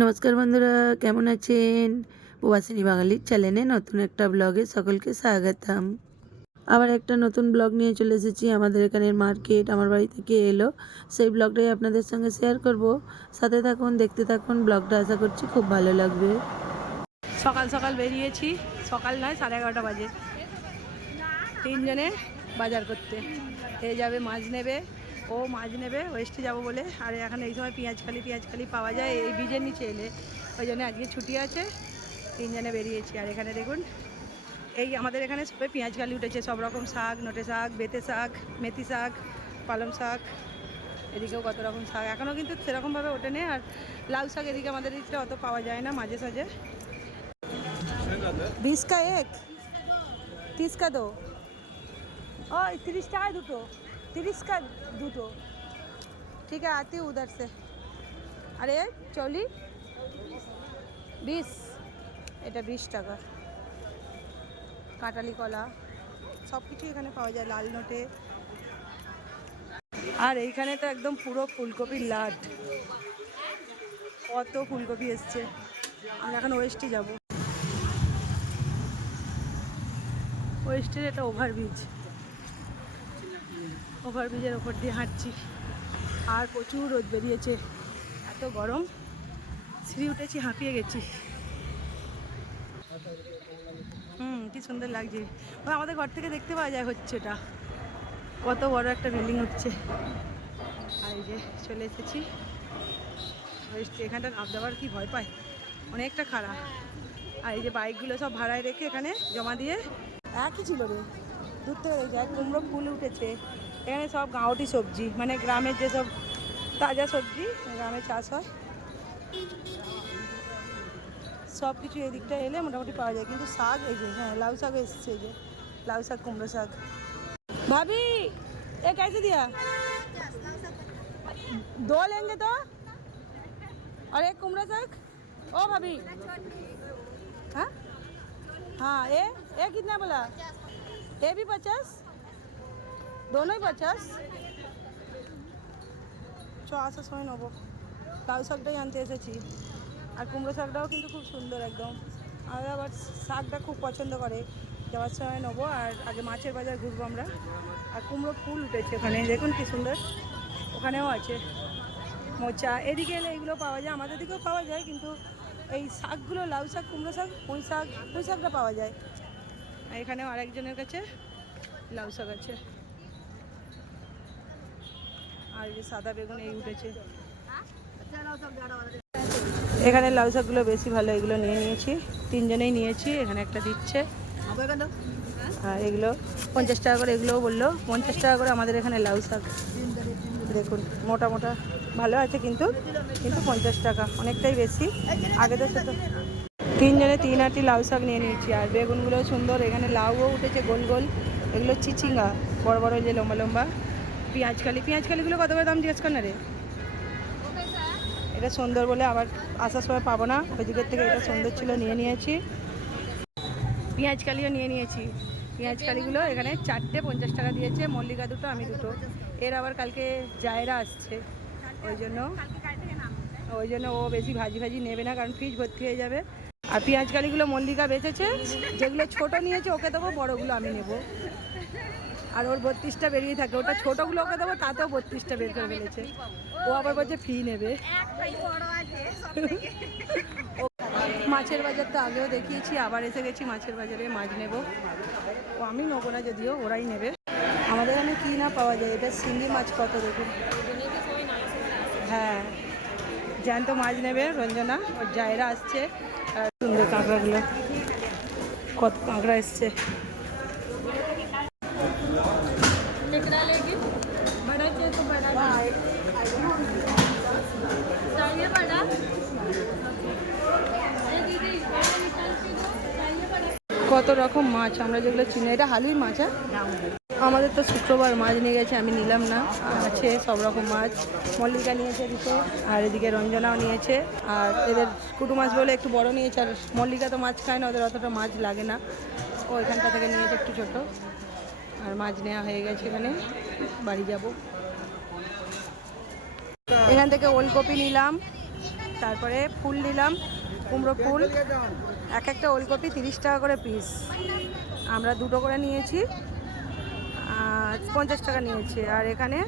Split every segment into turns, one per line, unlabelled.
নমস্কার বন্ধুরা, কেমন আছেন? প্রবাসিনী বাঙালির চ্যানেলে নতুন একটা ব্লগে সকলকে স্বাগতম। আবার একটা নতুন ব্লগ নিয়ে চলে এসেছি। আমাদের এখানের মার্কেট আমার বাড়ি থেকে এলো। সেই ব্লগটাই আপনাদের সঙ্গে শেয়ার করব। সাথে থাকুন, দেখতে থাকুন। ব্লগটা আশা করছি খুব ভালো লাগবে।
সকাল সকাল বেরিয়েছি। সকাল নয়, সাড়ে এগারোটা বাজে। তিনজনে বাজার করতে। এ যাবে, মাছ নেবে। ও মাছ নেবে ওয়েস্টে যাব বলে। আর এখন এই সময় পেঁয়াজখালি পেঁয়াজখালি পাওয়া যায়, এই ব্রিজের নিচে এলে। ওই জন্য আজকে ছুটি আছে, তিনজনে বেরিয়েছি। আর এখানে দেখুন, এই আমাদের এখানে সবে পেঁয়াজখালি উঠেছে, সব রকম শাক, নোটে শাক, বেতে শাক, মেথি শাক, পালং শাক, এদিকেও কত রকম শাক। এখনও কিন্তু সেরকমভাবে ওঠে নেই আর লাউ শাক এদিকে আমাদের দিকটা অত পাওয়া যায় না, মাঝে সাঝে। বিশকা এক, তিসকা দো। ও তিরিশ টাকায় দুটো। তিরিশ का দুটো ঠিক আছে আতি हूँ उधर से আরে চলি বিশ এটা বিশ টাকা কাঁটালি কলা সব কিছু এখানে পাওয়া যায় লাল নোটে আর এইখানে তো একদম পুরো ফুলকপির লাট কত ফুলকপি এসছে আমরা এখন ওয়েস্টে যাবো ওয়েস্টের এটা ওভারব্রিজ ওভারব্রিজের ওপর দিয়ে হাঁটছি। আর প্রচুর রোদ বেরিয়েছে, এত গরম। সিঁড়ি উঠেছি, হাঁপিয়ে গেছি। হুম, কি সুন্দর লাগছে। আমাদের ঘর থেকে দেখতে পাওয়া যায় হচ্ছে এটা কত বড় একটা বিল্ডিং হচ্ছে আর এই যে চলে এসেছি। এখানটা নাম দেওয়ার কি ভয় পায়? অনেকটা খারাপ। আর এই যে বাইকগুলো সব ভাড়ায় রেখে এখানে জমা দিয়ে একই ছিল রে। দূর থেকে দেখছি এক কুমড়ো ফুল উঠেছে এখানে সব গাঁওটি সবজি মানে গ্রামের যেসব তাজা সবজি গ্রামে চাষ হয় সব কিছু এদিকটা এলে মোটামুটি পাওয়া যায় কিন্তু শাক এই যে হ্যাঁ লাউ শাক এসছে এই যে লাউ শাক কুমড়ো শাক ভাবি এ कैसे दिया दो लेंगे तो और एक कुमड़ा साग ओ भाभी हाँ हाँ ये ये कितना बोला ये भी पचास दोनों ही पचास চ আসার সময় নেবো লাউ শাকটাই আনতে এসেছি আর কুমড়ো শাকটাও কিন্তু খুব সুন্দর একদম আর আবার শাকটা খুব পছন্দ করে যাওয়ার সময় নেবো আর আগে মাছের বাজার ঘুরবো আমরা আর কুমড়ো ফুল উঠেছে ওখানে দেখুন কি সুন্দর ওখানেও আছে মোচা এদিকে এলে এগুলো পাওয়া যায় আমাদের দিকেও পাওয়া যায় কিন্তু এই শাকগুলো লাউ শাক কুমড়ো শাক পুঁই শাক পুঁই শাকটা পাওয়া যায় আর এখানেও আরেকজনের কাছে লাউ শাক আছে। আর যে সাদা বেগুন, এই উঠেছে। এখানে লাউ শাকগুলো বেশি ভালো, এগুলো নিয়ে নিয়েছি। তিনজনেই নিয়েছি, এখানে একটা দিচ্ছে। আর এগুলো পঞ্চাশ টাকা করে, এগুলোও বলল, পঞ্চাশ টাকা করে আমাদের এখানে লাউ শাক। দেখুন, মোটা মোটা ভালো আছে কিন্তু কিন্তু পঞ্চাশ টাকা, অনেকটাই বেশি। আগে তো তিনজনে তিন আটি লাউ শাক নিয়ে নিয়েছি। আর বেগুনগুলো সুন্দর, এখানে লাউও উঠেছে গোল গোল। এগুলো চিচিঙ্গা, বড় বড় যে লম্বা লম্বা। পেঁয়াজকালি পেঁয়াজকালিগুলো কত করে দাম জিজ্ঞেস কর না রে? এটা সুন্দর বলে আবার আসার সময় পাবো না। ওই দিকের থেকে এটা সুন্দর ছিল, নিয়ে নিয়েছি। পেঁয়াজ কালিও নিয়ে নিয়েছি। পেঁয়াজ কালিগুলো এখানে চারটে পঞ্চাশ টাকা দিয়েছে, মল্লিকা দুটো, আমি দুটো। এর আবার কালকে জায়রা আসছে। ওই জন্য ওই জন্য ও বেশি ভাজি ভাজি নেবে না, কারণ ফ্রিজ ভর্তি হয়ে যাবে। আর পেঁয়াজ কালিগুলো মল্লিকা বেঁচেছে, যেগুলো ছোট নিয়েছে, ওকে দেবো, বড়গুলো আমি নেব। আর ওর বত্রিশটা বেরিয়ে থাকে, ওটা ছোটোগুলো ওকে দেবো, তাতেও বত্রিশটা বের করে ফেলেছে। ও আবার বলছে, ফি নেবে। মাছের বাজার তো আগেও দেখিয়েছি, আবার এসে গেছি মাছের বাজারে, মাছ নেব। ও আমি নেব না যদিও, ওরাই নেবে। আমাদের এখানে কী না পাওয়া যায়, এটা শিঙ্গি মাছ কত দেখুন। হ্যাঁ জ্যান্ত মাছ নেবে রঞ্জনা, ওর জায়রা আসছে। সুন্দর কাঁকড়াগুলো কত কাঁকড়া এসছে। কত রকম মাছ? আমরা যেগুলো চিনি, এটা হালুই মাছ হ্যাঁ? আমাদের তো শুক্রবার, মাছ নিয়ে গেছে, আমি নিলাম না। আছে সব রকম মাছ। মল্লিকা নিয়েছে দুটো, আর এদিকে রঞ্জনাও নিয়েছে। আর এদের কুটু মাছ বলে একটু বড় নিয়েছে, আর মল্লিকা তো মাছ খায় না, ওদের অতটা মাছ লাগে না। ও এখানটা থেকে নিয়েছে একটু ছোট। আর মাছ নেওয়া হয়ে গেছে এখানে, বাড়ি যাব। এখান থেকে ওলকপি নিলাম, তারপরে ফুল নিলাম, কুমড়ো ফুল। এক একটা ওলকপি তিরিশ টাকা করে পিস। আমরা দুটো করে নিয়েছি। পঞ্চাশ টাকা নিয়েছে। আর এখানে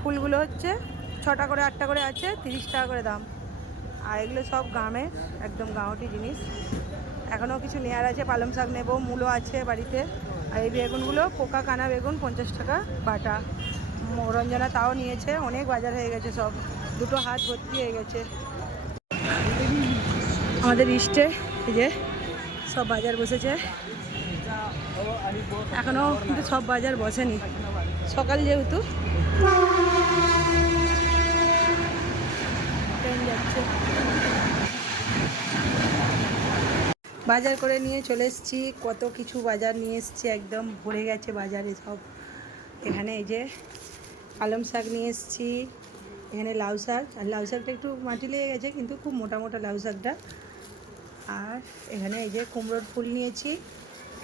ফুলগুলো হচ্ছে ছটা করে, আটটা করে আছে, তিরিশ টাকা করে দাম। আর এগুলো সব গ্রামের একদম গাঁওটি জিনিস। এখনও কিছু নেওয়ার আছে, পালং শাক নেব, মূলো আছে বাড়িতে। আর এই বেগুনগুলো, পোকা কানা বেগুন, পঞ্চাশ টাকা বাটা। রঞ্জনা তাও নিয়েছে, অনেক বাজার হয়ে গেছে সব। দুটো হাত ভর্তি হয়ে গেছে। আমাদের ইস্টে যে সব বাজার বসেছে। এখনও কিন্তু সব বাজার বসেনি। সকাল যেহেতু। বাজার করে নিয়ে চলে এসেছি। কত কিছু বাজার নিয়ে এসেছি, একদম ভরে গেছে বাজারে সব। এখানে এই যে পালং শাক নিয়ে এসেছি, এখানে লাউ শাক। আর লাউ শাকটা একটু মাটি লেগে গেছে, কিন্তু খুব মোটা মোটা লাউ শাকটা। আর এখানে এই যে কুমড়োর ফুল নিয়েছি।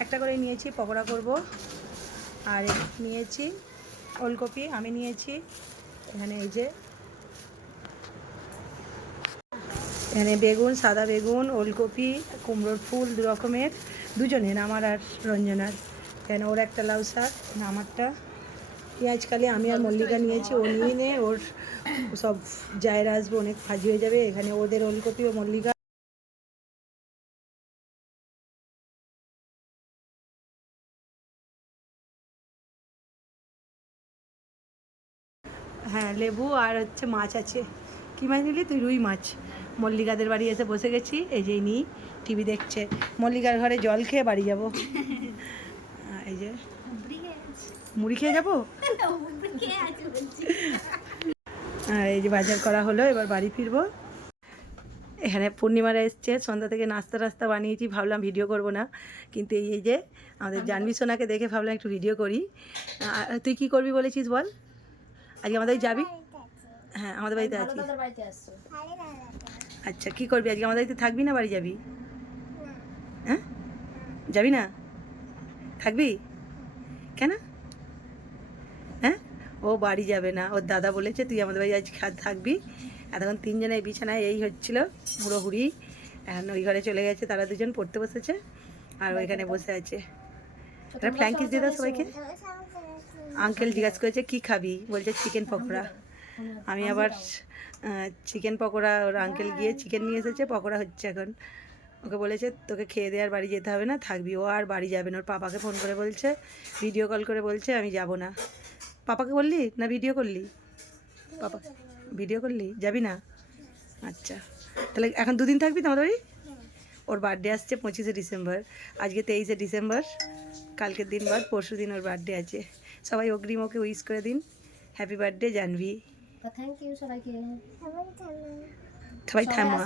একটা করে নিয়েছি, পকোড়া করব। আর নিয়েছি ওলকপি, আমি নিয়েছি এখানে এই যে এখানে বেগুন, সাদা বেগুন, ওলকপি, কুমড়োর ফুল দু রকমের। দুজনের আমার আর রঞ্জনার। এখানে ওর একটা লাউ শাক আমারটা। পেঁয়াজ কালি আমি আর মল্লিকা নিয়েছি, ও নিয়ে নে, ওর সব জায়রা আসবে, অনেক ভাজি হয়ে যাবে। এখানে ওদের ওলকপি ও মল্লিকা হ্যাঁ লেবু আর হচ্ছে মাছ আছে। কী মাছ নিলি তুই? রুই মাছ। মল্লিকাদের বাড়ি এসে বসে গেছি। এই যে নিই টিভি দেখছে। মল্লিকার ঘরে জল খেয়ে বাড়ি যাব। এই যে। মুড়ি খেয়ে যাব? এই যে বাজার করা হলো এবার বাড়ি ফিরবো। এখানে পূর্ণিমারা এসছে। সন্ধ্যা থেকে নাস্তা টাস্তা বানিয়েছি। ভাবলাম ভিডিও করব না। কিন্তু এই এই যে আমাদের জানবি সোনাকে দেখে ভাবলাম একটু ভিডিও করি। তুই কি করবি বলেছিস বল? আজকে আমাদের যাবি? হ্যাঁ আমাদের বাড়িতে আছিস। আচ্ছা কি করবি? আজকে আমাদের বাড়িতে থাকবি না বাড়ি যাবি? হ্যাঁ? যাবি না? থাকবি? কেন? হ্যাঁ? ও বাড়ি যাবে না। ওর দাদা বলেছে তুই আমাদের বাড়ি আজ থাকবি। এতক্ষণ তিনজনে বিছানায় এই হচ্ছিল পুরোপুরি এখন ওই ঘরে চলে গেছে তারা দুজন পড়তে বসেছে। আর ওইখানে বসে আছে। একটা ফ্ল্যাঙ্কিস দিয়ে দাও সবাইকে। আঙ্কেল জিজ্ঞাসা করেছে, কি খাবি? বলছে, চিকেন পকোড়া। আমি আবার চিকেন পকোড়া, ওর আঙ্কেল গিয়ে চিকেন নিয়ে এসেছে, পকোড়া হচ্ছে এখন। ওকে বলেছে, তোকে খেয়ে দিয়ে আর বাড়ি যেতে হবে না, থাকবি। ও আর বাড়ি যাবে না, ওর পাপাকে ফোন করে বলছে, ভিডিও কল করে বলছে, আমি যাব না। পাপাকে বললি না ভিডিও করলি? পাপা, ভিডিও করলি? যাবি না? আচ্ছা তাহলে এখন দুদিন থাকবি তো আমাদের বাড়ি? ওর বার্থডে আসছে পঁচিশে ডিসেম্বর, আজকে তেইশে ডিসেম্বর, কালকের দিন বাদ, পরশু দিন ওর বার্থডে আছে। সবাই অগ্রিম ওকে উইশ করে দিন। হ্যাপি বার্থডে জানবি
থ্যাংক ইউ সবাইকে।
সবাই থামা।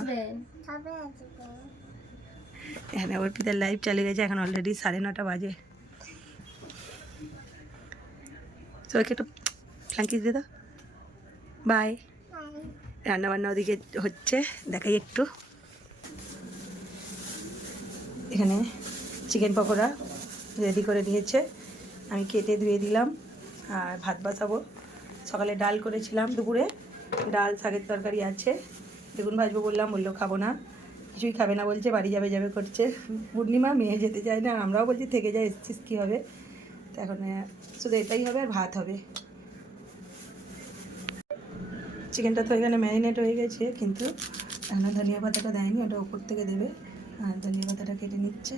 এখানে অর্পিতার লাইভ চালিয়ে গেছে এখন অলরেডি সাড়ে নটা বাজে। সবাইকে একটু ফ্ল্যাঙ্কিস দিয়ে দাও। বাই রান্নাবান্না ওদিকে হচ্ছে দেখাই একটু। এখানে চিকেন পকোড়া রেডি করে নিয়েছে আমি কেটে ধুয়ে দিলাম আর ভাত বসাবো। সকালে ডাল করেছিলাম দুপুরে, ডাল, শাকের তরকারি আছে। বেগুন ভাজবো বললাম, বলল খাব না। কিছুই খাবে না বলছে, বাড়ি যাবে যাবে করছে। পূর্ণিমা, মেয়ে যেতে চায় না, আমরাও বলছি থেকে যাই এসছিস কী হবে? তো এখন শুধু এটাই হবে আর ভাত হবে। চিকেনটা তো এখানে ম্যারিনেট হয়ে গেছে, কিন্তু এখনও ধনিয়া পাতাটা দেয়নি, ওটা ওপর থেকে দেবে। আর ধনিয়া পাতাটা কেটে নিচ্ছে।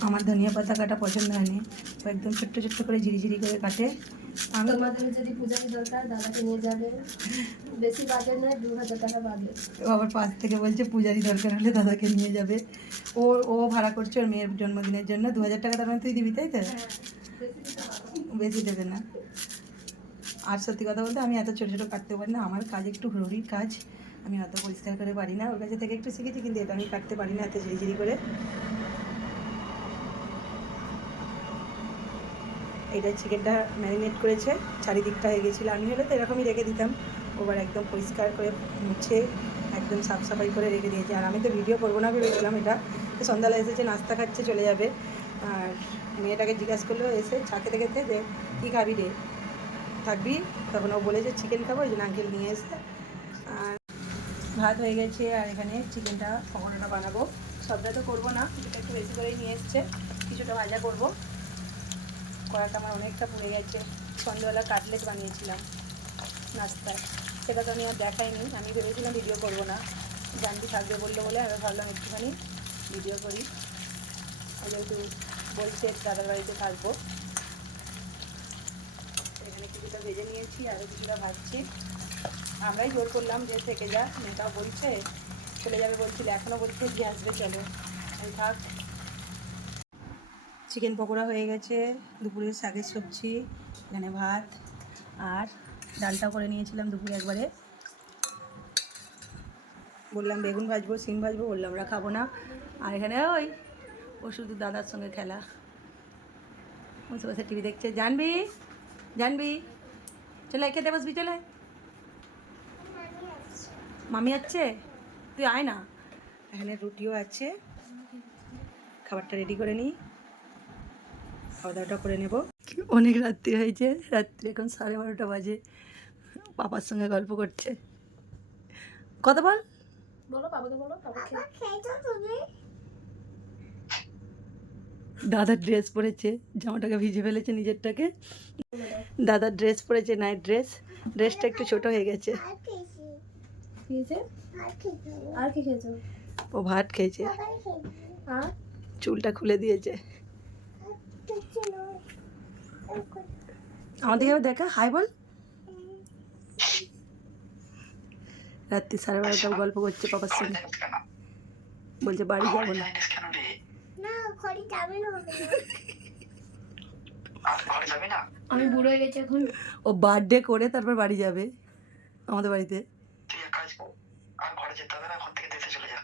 আমার ধনিয়া পাতা কাটা পছন্দ হয়নি। ও একদম ছোট্ট ছোট্ট করে ঝিরিঝিরি করে কাটে। আমি
তোমাদের যদি পূজারি দরকার দাদাকে নিয়ে যাবে। বেশি বাজেট নয় দু হাজার টাকা বাজেট।
ও আবার পাশ থেকে বলছে পূজারি দরকার হলে দাদাকে নিয়ে যাবে। ও ও ভাড়া করছে ওর মেয়ের জন্মদিনের জন্য। দু হাজার টাকা তার মানে তুই দিবি তাই তো? বেশি দেবে না। আর সত্যি কথা বলতে আমি এত ছোটো ছোটো কাটতে পারি না। আমার কাজ একটু হরুরির কাজ। আমি অত পরিষ্কার করে পারি না। ওর কাছে থেকে একটু শিখেছি কিন্তু এটা আমি কাটতে পারি না এত ঝিরিঝিরি করে। এটা চিকেনটা ম্যারিনেট করেছে, চারিদিকটা হয়ে গেছিল। আমি হলে তো এরকমই রেখে দিতাম। ওবার একদম পরিষ্কার করে মুছে, একদম সাফ সাফাই করে রেখে দিয়েছে। আর আমি তো ভিডিও করব না ভেবেছিলাম এটা। সন্ধ্যাবেলা এসেছে, নাস্তা খাচ্ছে, চলে যাবে। আর মেয়েটাকে জিজ্ঞাসা করল এসে চা খেতে খেতে যে, কী খাবি রে? থাকবি? তখন ও বলেছে, চিকেন খাব, ওই জন্য আঙ্কেল নিয়ে এসে আর ভাত হয়ে গেছে, আর এখানে চিকেনটা, পকোড়াটা বানাবো। সবটা তো করব না কিছুটা একটু বেশি করেই নিয়ে এসছে। কিছুটা ভাজা করব। কড়াটা আমার অনেকটা পুড়ে গেছে। সন্ধ্যেবেলা কাটলেট বানিয়েছিলাম নাস্তায়। সেটা তো আমি আর দেখাইনি, আমি ভেবেছিলাম ভিডিও করব না। জানতে থাকবে বলল বলে আমি ভাবলাম একটুখানি ভিডিও করি। যেহেতু বলছে, দাদার বাড়িতে থাকব। এখানে কিছুটা ভেজে নিয়েছি আরও কিছুটা ভাজছি। আমরাই জোর করলাম যে থেকে যা মেয়েটাও বলছে, চলে যাবে বলছিল এখনও বলছে দিয়ে আসবে, চলো। আমি থাক। চিকেন পকোড়া হয়ে গেছে, দুপুরের শাকের সবজি, এখানে ভাত আর ডালটা করে নিয়েছিলাম দুপুরে একবারে। বললাম বেগুন ভাজবো সিম ভাজবো, বললাম ওরা খাব না। আর এখানে ওই ও শুধু দাদার সঙ্গে খেলা। বসে বসে টিভি দেখছে? জানবি? জানবি? চলে খেতে বসবি, চলে মামি আছে তুই আয় না। এখানে রুটিও আছে। খাবারটা রেডি করে নিই। খাওয়া দাওয়াটা করে নেব। অনেক রাত্রি হয়েছে রাত্রি এখন সাড়ে বারোটা বাজে। পাপার সঙ্গে গল্প করছে। কত বল।
বলো বাবুকে বলো
দাদার ড্রেস পরেছে জামাটাকে ভিজে ফেলেছে নিজেরটাকে। দাদার ড্রেস পরেছে নাইট ড্রেস। ড্রেসটা একটু ছোট হয়ে গেছে।
আর কি খেয়েছো?
ও ভাত খেয়েছে।
আর?
চুলটা খুলে দিয়েছে। আমাদেরকে এবার দেখা। হাই বল। রাত্রি সাড়ে বারোটা গল্প করছে পাপার সঙ্গে। বলছে বাড়ি যাব না।
আমি বুড়ো হয়ে গেছি এখন।
ও বার্থডে করে তারপর বাড়ি যাবে আমাদের বাড়িতে।
তুই এক কাজ কর আর ঘরে যেতে হবে না ঘর থেকে দেখতে চলে যা।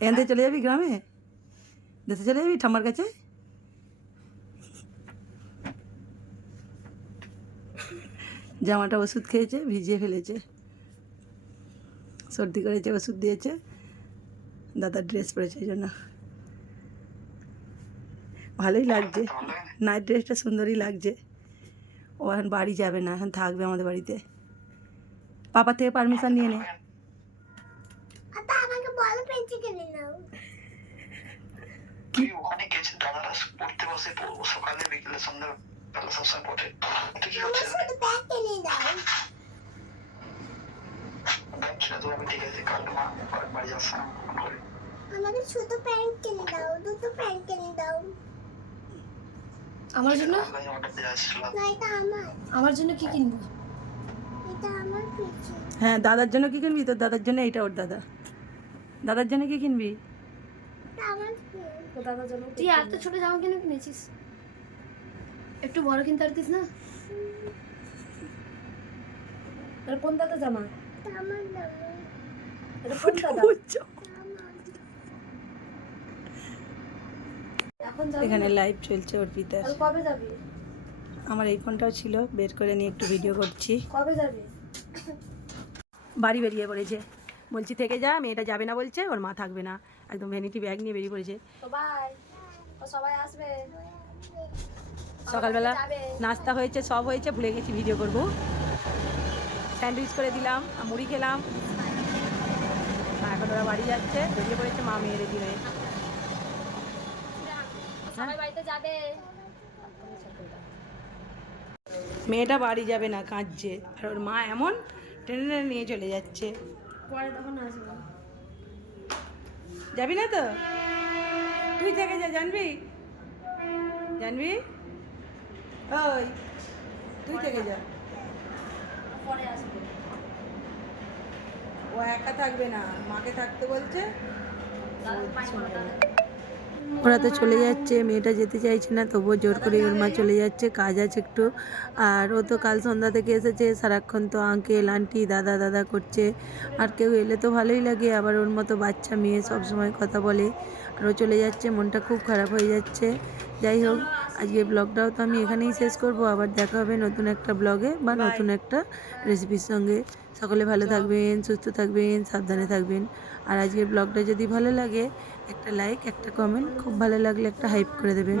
এখান থেকে চলে যাবি গ্রামে? দেশে চলে যাবি ঠাম্মার কাছে? জামাটা ওষুধ খেয়েছে, ভিজিয়ে ফেলেছে। সর্দি করেছে, ওষুধ দিয়েছে। দাদার ড্রেস পরেছে এই জন্য। ভালোই লাগছে? নাইট ড্রেসটা সুন্দরই লাগছে। ও এখন বাড়ি যাবে না, এখন থাকবে আমাদের বাড়িতে। পাপা থেকে পারমিশন নিয়ে নে
আপা আমাকে বলো পেন্সিল কিনে নাও
তুই ওখানে গেছিস দাদারা পড়তে বসে সকালে বিকেলে সন্ধ্যা বেলা সবসময় পড়ে কি
আমাকে প্যান্ট কিনে দাও দুটো প্যান্ট কিনে দাও। আমার জন্য? আমার
জন্য কি কিনবো?
এটা আমার পিছু
হ্যাঁ দাদার জন্য কি কিনবি? তোর দাদার জন্য এটা ওর দাদা। দাদার জন্য কি কিনবি?
জন্য তুই এত ছোট জামা কেন কিনেছিস একটু বড় কিনতে পারতিস না? এটা কোন দাদা জামা? এখন যাবি?
এখানে লাইভ চলছে অর্পিতার।
আর কবে যাবি?
আমার এই ফোনটাও ছিল বের করে নিয়ে একটু ভিডিও করছি।
কবে যাবি?
বাড়ি বেরিয়ে পড়েছে। বলছি থেকে যা মেয়েটা যাবে না বলছে ওর মা থাকবে না। একদম ভ্যানিটি ব্যাগ নিয়ে বেরিয়ে পড়েছে।
সবাই আসবে।
সকালবেলা নাস্তা হয়েছে সব হয়েছে ভুলে গেছি ভিডিও করব। স্যান্ডউইচ করে দিলাম মুড়ি খেলাম। এখন ওরা বাড়ি যাচ্ছে বেরিয়ে পড়েছে মা মেয়ে রেডি হয়ে।
যাবে।
মেয়েটা বাড়ি যাবে না কাঁদছে। আর ওর মা এমন টেনে টেনে নিয়ে চলে যাচ্ছে।
পরে তখন আসবে।
যাবি না তো? তুই থেকে যা জানবি? জানবি? ওই তুই থেকে যা।
পরে আসবে।
ও একা থাকবে না মাকে থাকতে বলছে? ওরা তো চলে যাচ্ছে মেয়েটা যেতে চাইছে না তবুও জোর করে ওর মা চলে যাচ্ছে কাজ আছে একটু। আর ও তো কাল সন্ধ্যা থেকে এসেছে সারাক্ষণ তো আঙ্কেল আন্টি দাদা দাদা করছে। আর কেউ এলে তো ভালোই লাগে আবার ওর মতো বাচ্চা মেয়ে সব সময় কথা বলে। আর ও চলে যাচ্ছে মনটা খুব খারাপ হয়ে যাচ্ছে। যাই হোক আজকে ব্লগটাও তো আমি এখানেই শেষ করব। আবার দেখা হবে নতুন একটা ব্লগে বা নতুন একটা রেসিপির সঙ্গে। সকলে ভালো থাকবেন সুস্থ থাকবেন সাবধানে থাকবেন। আর আজকের ব্লগটা যদি ভালো লাগে একটা লাইক একটা কমেন্ট খুব ভালো লাগলে একটা হাইপ করে দেবেন।